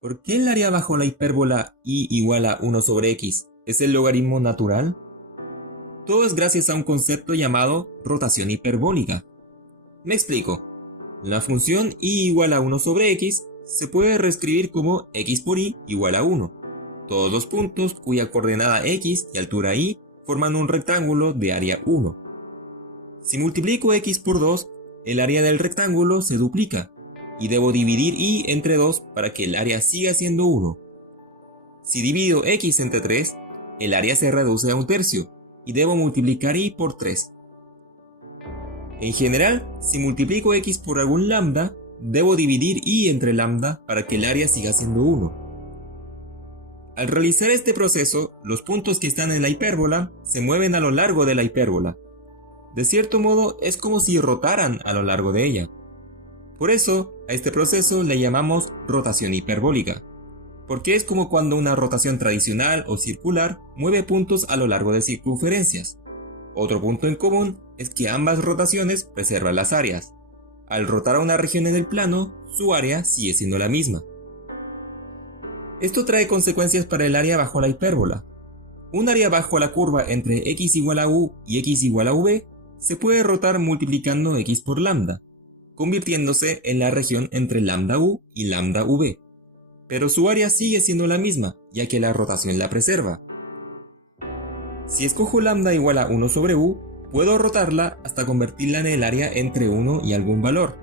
¿Por qué el área bajo la hipérbola y igual a 1 sobre x es el logaritmo natural? Todo es gracias a un concepto llamado rotación hiperbólica. Me explico. La función y igual a 1 sobre x se puede reescribir como x por y igual a 1. Todos los puntos cuya coordenada x y altura y forman un rectángulo de área 1. Si multiplico x por 2, el área del rectángulo se duplica y debo dividir y entre 2 para que el área siga siendo 1. Si divido x entre 3, el área se reduce a 1/3 y debo multiplicar y por 3. En general, si multiplico x por algún lambda, debo dividir y entre lambda para que el área siga siendo 1. Al realizar este proceso, los puntos que están en la hipérbola se mueven a lo largo de la hipérbola. De cierto modo, es como si rotaran a lo largo de ella. Por eso, a este proceso le llamamos rotación hiperbólica, porque es como cuando una rotación tradicional o circular mueve puntos a lo largo de circunferencias. Otro punto en común es que ambas rotaciones preservan las áreas. Al rotar a una región en el plano, su área sigue siendo la misma. Esto trae consecuencias para el área bajo la hipérbola. Un área bajo la curva entre x igual a u y x igual a v se puede rotar multiplicando x por lambda, convirtiéndose en la región entre lambda u y lambda v. Pero su área sigue siendo la misma, ya que la rotación la preserva. Si escojo lambda igual a 1 sobre u, puedo rotarla hasta convertirla en el área entre 1 y algún valor.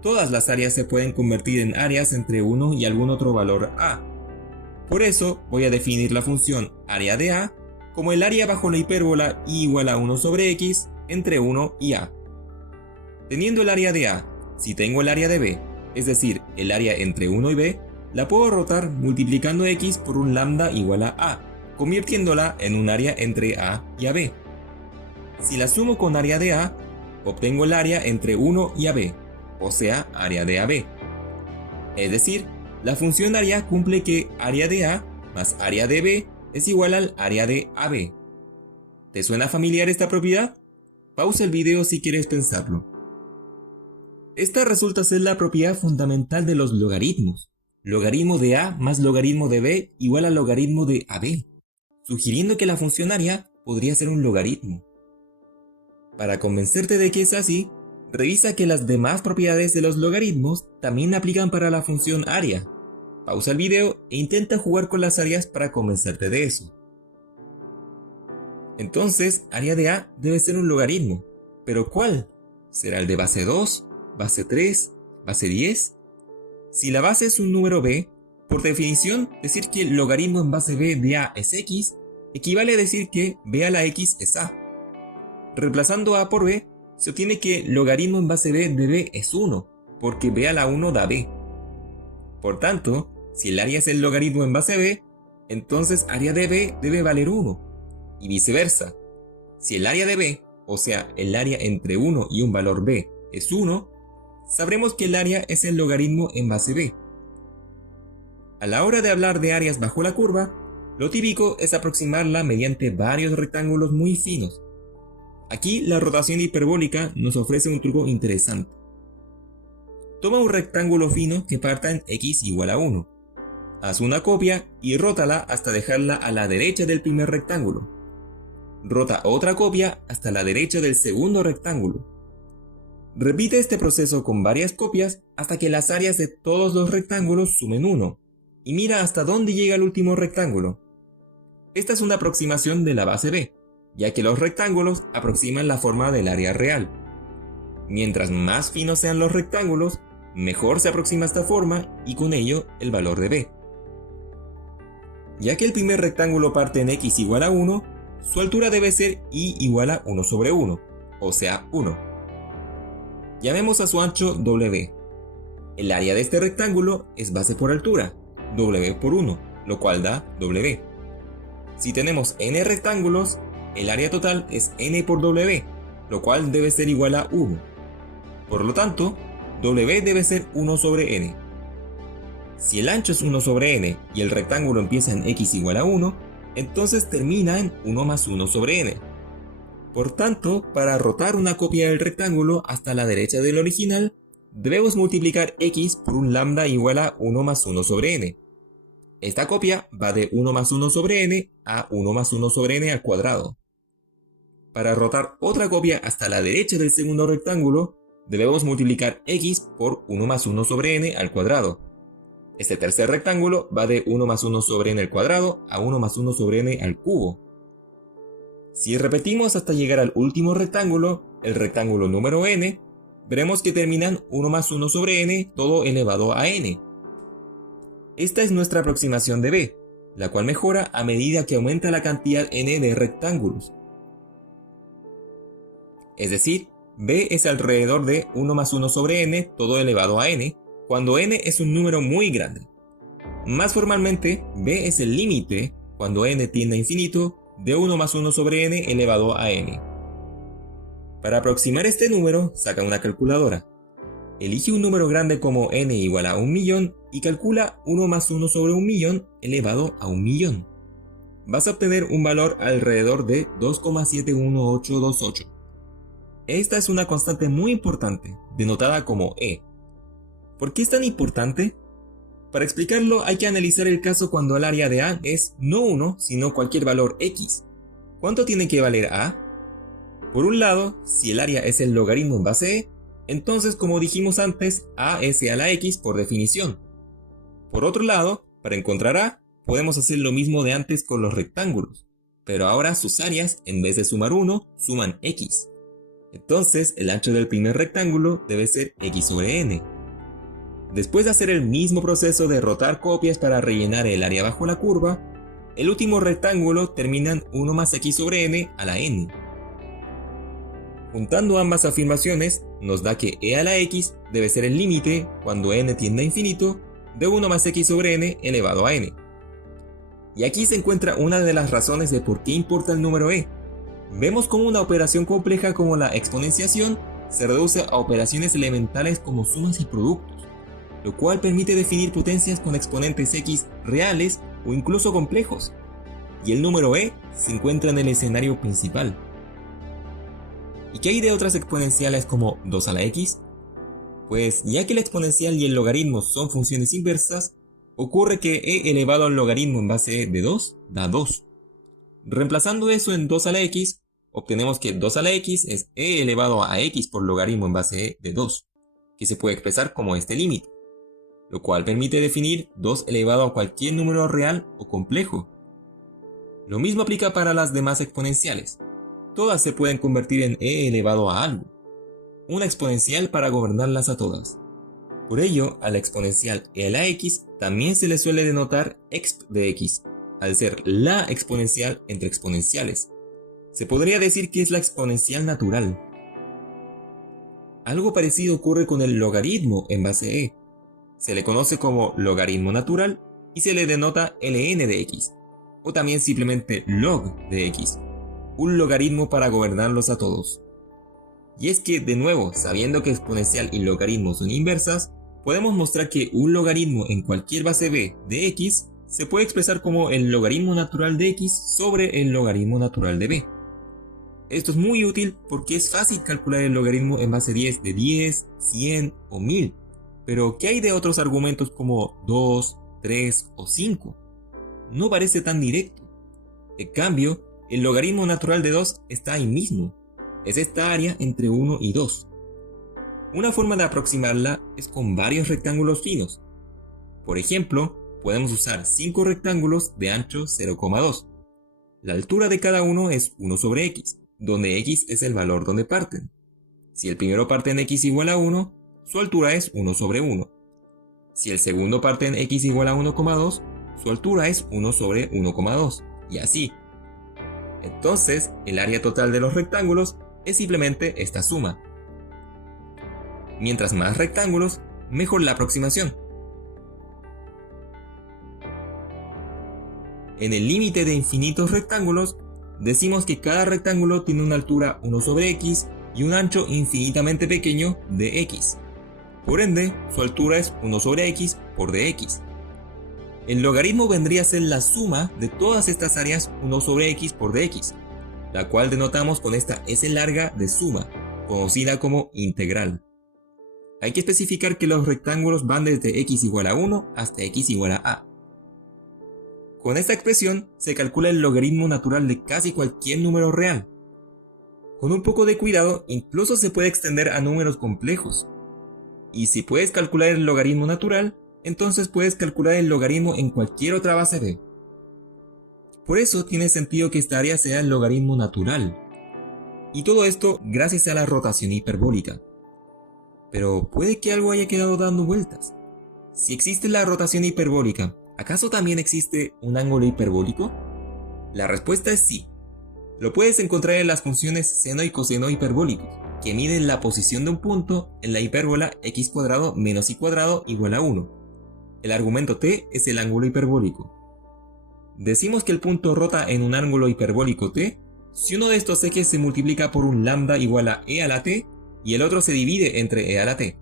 Todas las áreas se pueden convertir en áreas entre 1 y algún otro valor a. Por eso voy a definir la función área de a como el área bajo la hipérbola y igual a 1 sobre x entre 1 y a. Teniendo el área de a, si tengo el área de b, es decir, el área entre 1 y b, la puedo rotar multiplicando x por un lambda igual a, convirtiéndola en un área entre a y ab. Si la sumo con área de a, obtengo el área entre 1 y ab, o sea, área de ab. Es decir, la función área cumple que área de a más área de b es igual al área de ab. ¿Te suena familiar esta propiedad? Pausa el video si quieres pensarlo. Esta resulta ser la propiedad fundamental de los logaritmos. Logaritmo de a más logaritmo de b igual al logaritmo de ab, sugiriendo que la función área podría ser un logaritmo. Para convencerte de que es así, revisa que las demás propiedades de los logaritmos también aplican para la función área. Pausa el video e intenta jugar con las áreas para convencerte de eso. Entonces, área de a debe ser un logaritmo. ¿Pero cuál? ¿Será el de base 2, base 3, base 10? Si la base es un número b, por definición, decir que el logaritmo en base b de a es x, equivale a decir que b a la x es a. Reemplazando a por b, se obtiene que logaritmo en base b de b es 1, porque b a la 1 da b. Por tanto, si el área es el logaritmo en base b, entonces área de b debe valer 1, y viceversa. Si el área de b, o sea, el área entre 1 y un valor b, es 1, sabremos que el área es el logaritmo en base b. A la hora de hablar de áreas bajo la curva, lo típico es aproximarla mediante varios rectángulos muy finos. Aquí la rotación hiperbólica nos ofrece un truco interesante. Toma un rectángulo fino que parta en x igual a 1. Haz una copia y rótala hasta dejarla a la derecha del primer rectángulo. Rota otra copia hasta la derecha del segundo rectángulo. Repite este proceso con varias copias hasta que las áreas de todos los rectángulos sumen 1, y mira hasta dónde llega el último rectángulo. Esta es una aproximación de la base b, ya que los rectángulos aproximan la forma del área real. Mientras más finos sean los rectángulos, mejor se aproxima esta forma y con ello el valor de b. Ya que el primer rectángulo parte en x igual a 1, su altura debe ser y igual a 1 sobre 1, o sea 1. Llamemos a su ancho w. El área de este rectángulo es base por altura, w por 1, lo cual da w. Si tenemos n rectángulos, el área total es n por w, lo cual debe ser igual a 1. Por lo tanto, w debe ser 1 sobre n. Si el ancho es 1 sobre n y el rectángulo empieza en x igual a 1, entonces termina en 1 más 1 sobre n. Por tanto, para rotar una copia del rectángulo hasta la derecha del original, debemos multiplicar x por un lambda igual a 1 más 1 sobre n. Esta copia va de 1 más 1 sobre n a 1 más 1 sobre n al cuadrado. Para rotar otra copia hasta la derecha del segundo rectángulo, debemos multiplicar x por 1 más 1 sobre n al cuadrado. Este tercer rectángulo va de 1 más 1 sobre n al cuadrado a 1 más 1 sobre n al cubo. Si repetimos hasta llegar al último rectángulo, el rectángulo número n, veremos que terminan 1 más 1 sobre n todo elevado a n. Esta es nuestra aproximación de b, la cual mejora a medida que aumenta la cantidad n de rectángulos. Es decir, b es alrededor de 1 más 1 sobre n todo elevado a n, cuando n es un número muy grande. Más formalmente, b es el límite, cuando n tiende a infinito, de 1 más 1 sobre n elevado a n. Para aproximar este número, saca una calculadora. Elige un número grande como n igual a 1.000.000 y calcula 1 más 1 sobre 1.000.000 elevado a 1.000.000. Vas a obtener un valor alrededor de 2,71828. Esta es una constante muy importante, denotada como e. ¿Por qué es tan importante? Para explicarlo hay que analizar el caso cuando el área de A es no 1, sino cualquier valor x. ¿Cuánto tiene que valer A? Por un lado, si el área es el logaritmo en base e, entonces como dijimos antes, A es e a la x por definición. Por otro lado, para encontrar A, podemos hacer lo mismo de antes con los rectángulos, pero ahora sus áreas, en vez de sumar 1, suman x. Entonces, el ancho del primer rectángulo debe ser x sobre n. Después de hacer el mismo proceso de rotar copias para rellenar el área bajo la curva, el último rectángulo termina en 1 más x sobre n a la n. Juntando ambas afirmaciones, nos da que e a la x debe ser el límite, cuando n tiende a infinito, de 1 más x sobre n elevado a n. Y aquí se encuentra una de las razones de por qué importa el número e. Vemos cómo una operación compleja como la exponenciación se reduce a operaciones elementales como sumas y productos, lo cual permite definir potencias con exponentes x reales o incluso complejos. Y el número e se encuentra en el escenario principal. ¿Y qué hay de otras exponenciales como 2 a la x? Pues ya que la exponencial y el logaritmo son funciones inversas, ocurre que e elevado al logaritmo en base de 2 da 2. Reemplazando eso en 2 a la x, obtenemos que 2 a la x es e elevado a x por logaritmo en base de 2, que se puede expresar como este límite, lo cual permite definir 2 elevado a cualquier número real o complejo. Lo mismo aplica para las demás exponenciales. Todas se pueden convertir en e elevado a algo, una exponencial para gobernarlas a todas. Por ello, a la exponencial e a la x también se le suele denotar exp de x, al ser la exponencial entre exponenciales. Se podría decir que es la exponencial natural. Algo parecido ocurre con el logaritmo en base e. Se le conoce como logaritmo natural y se le denota ln de x, o también simplemente log de x, un logaritmo para gobernarlos a todos. Y es que, de nuevo, sabiendo que exponencial y logaritmo son inversas, podemos mostrar que un logaritmo en cualquier base b de x se puede expresar como el logaritmo natural de x sobre el logaritmo natural de b. Esto es muy útil porque es fácil calcular el logaritmo en base 10 de 10, 100 o 1000. Pero ¿qué hay de otros argumentos como 2, 3 o 5? No parece tan directo. En cambio, el logaritmo natural de 2 está ahí mismo. Es esta área entre 1 y 2. Una forma de aproximarla es con varios rectángulos finos. Por ejemplo, podemos usar 5 rectángulos de ancho 0,2. La altura de cada uno es 1 sobre x, donde x es el valor donde parten. Si el primero parte en x igual a 1, su altura es 1 sobre 1. Si el segundo parte en x igual a 1,2, su altura es 1 sobre 1,2, y así. Entonces, el área total de los rectángulos es simplemente esta suma. Mientras más rectángulos, mejor la aproximación. En el límite de infinitos rectángulos, decimos que cada rectángulo tiene una altura 1 sobre x y un ancho infinitamente pequeño de x. Por ende, su altura es 1 sobre x por dx. El logaritmo vendría a ser la suma de todas estas áreas 1 sobre x por dx, la cual denotamos con esta s larga de suma, conocida como integral. Hay que especificar que los rectángulos van desde x igual a 1 hasta x igual a a. Con esta expresión se calcula el logaritmo natural de casi cualquier número real. Con un poco de cuidado, incluso se puede extender a números complejos. Y si puedes calcular el logaritmo natural, entonces puedes calcular el logaritmo en cualquier otra base b. Por eso tiene sentido que esta área sea el logaritmo natural. Y todo esto gracias a la rotación hiperbólica. Pero puede que algo haya quedado dando vueltas. Si existe la rotación hiperbólica, ¿acaso también existe un ángulo hiperbólico? La respuesta es sí. Lo puedes encontrar en las funciones seno y coseno hiperbólicos, que miden la posición de un punto en la hipérbola x² menos y² igual a 1. El argumento t es el ángulo hiperbólico. Decimos que el punto rota en un ángulo hiperbólico t si uno de estos ejes se multiplica por un lambda igual a e a la t y el otro se divide entre e a la t,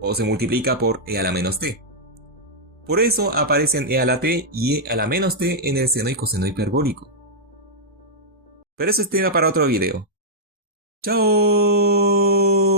o se multiplica por e a la menos t. Por eso aparecen e a la t y e a la menos t en el seno y coseno hiperbólico. Pero eso es tema para otro video. ¡Chao!